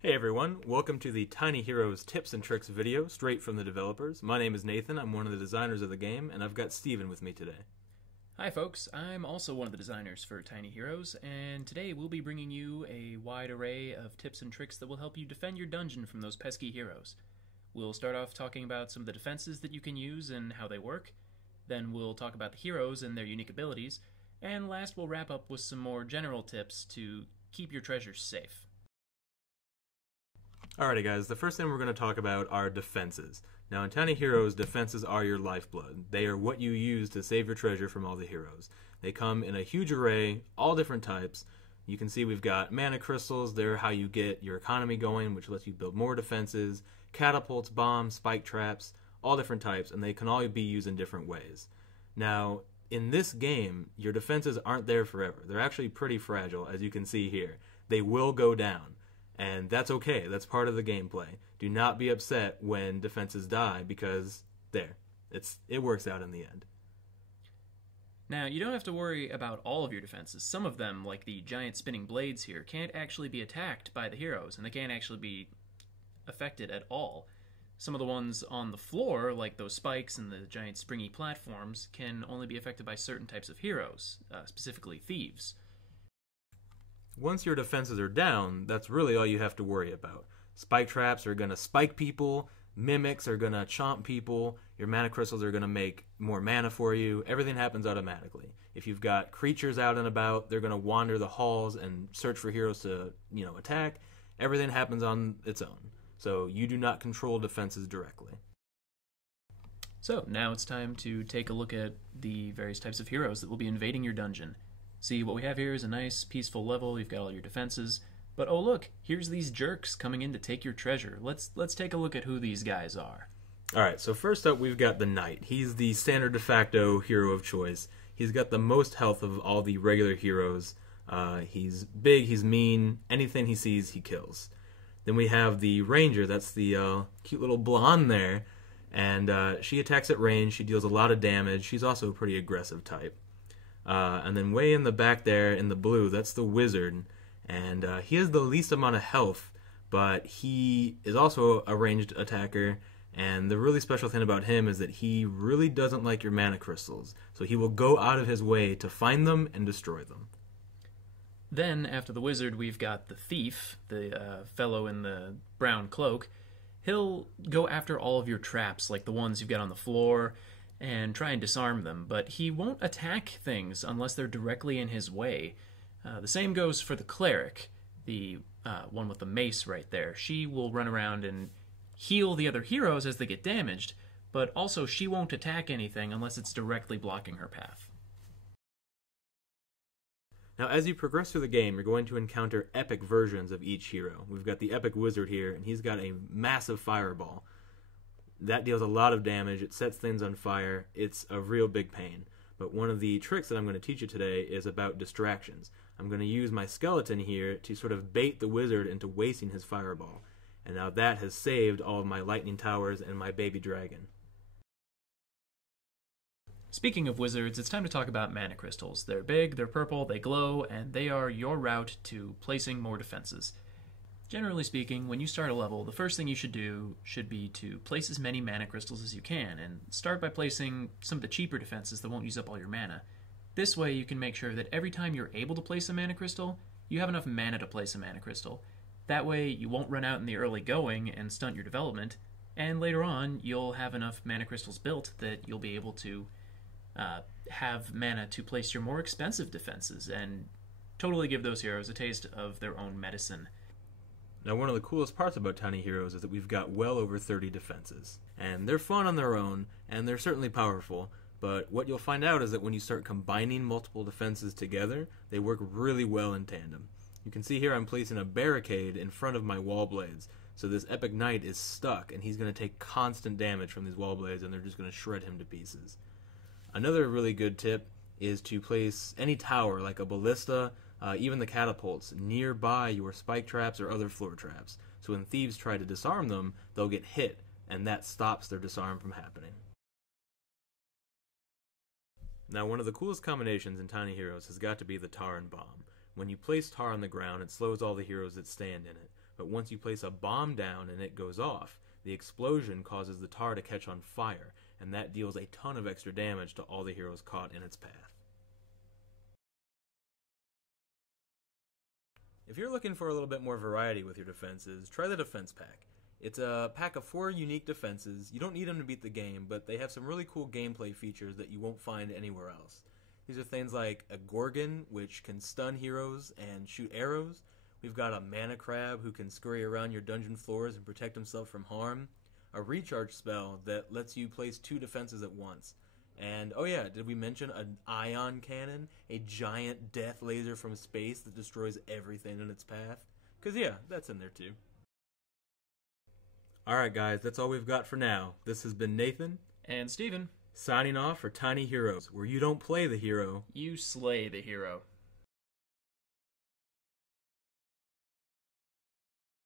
Hey everyone, welcome to the Tiny Heroes Tips and Tricks video straight from the developers. My name is Nathan, I'm one of the designers of the game, and I've got Steven with me today. Hi folks, I'm also one of the designers for Tiny Heroes, and today we'll be bringing you a wide array of tips and tricks that will help you defend your dungeon from those pesky heroes. We'll start off talking about some of the defenses that you can use and how they work, then we'll talk about the heroes and their unique abilities, and last we'll wrap up with some more general tips to keep your treasures safe. Alrighty guys, the first thing we're going to talk about are defenses. Now in Tiny Heroes, defenses are your lifeblood. They are what you use to save your treasure from all the heroes. They come in a huge array, all different types. You can see we've got mana crystals, they're how you get your economy going, which lets you build more defenses, catapults, bombs, spike traps, all different types, and they can all be used in different ways. Now, in this game, your defenses aren't there forever. They're actually pretty fragile, as you can see here. They will go down. And that's okay. That's part of the gameplay. Do not be upset when defenses die because it works out in the end. Now, you don't have to worry about all of your defenses. Some of them, like the giant spinning blades here, can't actually be attacked by the heroes, and they can't actually be affected at all. Some of the ones on the floor, like those spikes and the giant springy platforms, can only be affected by certain types of heroes, specifically thieves. Once your defenses are down, that's really all you have to worry about. Spike traps are going to spike people, mimics are going to chomp people, your mana crystals are going to make more mana for you. Everything happens automatically. If you've got creatures out and about, they're going to wander the halls and search for heroes to, attack. Everything happens on its own. So you do not control defenses directly. So now it's time to take a look at the various types of heroes that will be invading your dungeon. See, what we have here is a nice, peaceful level. You've got all your defenses. But oh look, here's these jerks coming in to take your treasure. Let's take a look at who these guys are. Alright, so first up we've got the Knight. He's the standard de facto hero of choice. He's got the most health of all the regular heroes. He's big, he's mean, anything he sees he kills. Then we have the Ranger, that's the cute little blonde there. And she attacks at range, she deals a lot of damage. She's also a pretty aggressive type. And then way in the back there in the blue, that's the Wizard. And he has the least amount of health, but he is also a ranged attacker. And the really special thing about him is that he really doesn't like your mana crystals. So he will go out of his way to find them and destroy them. Then, after the Wizard, we've got the Thief, the fellow in the brown cloak. He'll go after all of your traps, like the ones you've got on the floor, and try and disarm them, but he won't attack things unless they're directly in his way. The same goes for the Cleric, the one with the mace right there. She will run around and heal the other heroes as they get damaged, but also she won't attack anything unless it's directly blocking her path. Now, as you progress through the game, you're going to encounter epic versions of each hero. We've got the Epic Wizard here, and he's got a massive fireball. That deals a lot of damage, it sets things on fire, it's a real big pain. But one of the tricks that I'm going to teach you today is about distractions. I'm going to use my skeleton here to sort of bait the Wizard into wasting his fireball. And now that has saved all of my lightning towers and my baby dragon. Speaking of wizards, it's time to talk about mana crystals. They're big, they're purple, they glow, and they are your route to placing more defenses. Generally speaking, when you start a level, the first thing you should do should be to place as many mana crystals as you can, and start by placing some of the cheaper defenses that won't use up all your mana. This way you can make sure that every time you're able to place a mana crystal, you have enough mana to place a mana crystal. That way you won't run out in the early going and stunt your development, and later on you'll have enough mana crystals built that you'll be able to have mana to place your more expensive defenses, and totally give those heroes a taste of their own medicine. Now, one of the coolest parts about Tiny Heroes is that we've got well over 30 defenses. And they're fun on their own, and they're certainly powerful, but what you'll find out is that when you start combining multiple defenses together, they work really well in tandem. You can see here I'm placing a barricade in front of my wall blades, so this Epic Knight is stuck, and he's going to take constant damage from these wall blades, and they're just going to shred him to pieces. Another really good tip is to place any tower, like a ballista, even the catapults, nearby your spike traps or other floor traps. So when thieves try to disarm them, they'll get hit, and that stops their disarm from happening. Now, one of the coolest combinations in Tiny Heroes has got to be the tar and bomb. When you place tar on the ground, it slows all the heroes that stand in it. but once you place a bomb down and it goes off, the explosion causes the tar to catch on fire, and that deals a ton of extra damage to all the heroes caught in its path. If you're looking for a little bit more variety with your defenses, try the Defense Pack. It's a pack of 4 unique defenses. You don't need them to beat the game, but they have some really cool gameplay features that you won't find anywhere else. These are things like a Gorgon, which can stun heroes and shoot arrows. We've got a Mana Crab, who can scurry around your dungeon floors and protect himself from harm. A recharge spell that lets you place 2 defenses at once. And, oh yeah, did we mention an ion cannon? A giant death laser from space that destroys everything in its path? Because, yeah, that's in there too. Alright guys, that's all we've got for now. This has been Nathan. And Steven. Signing off for Tiny Heroes, where you don't play the hero. You slay the hero.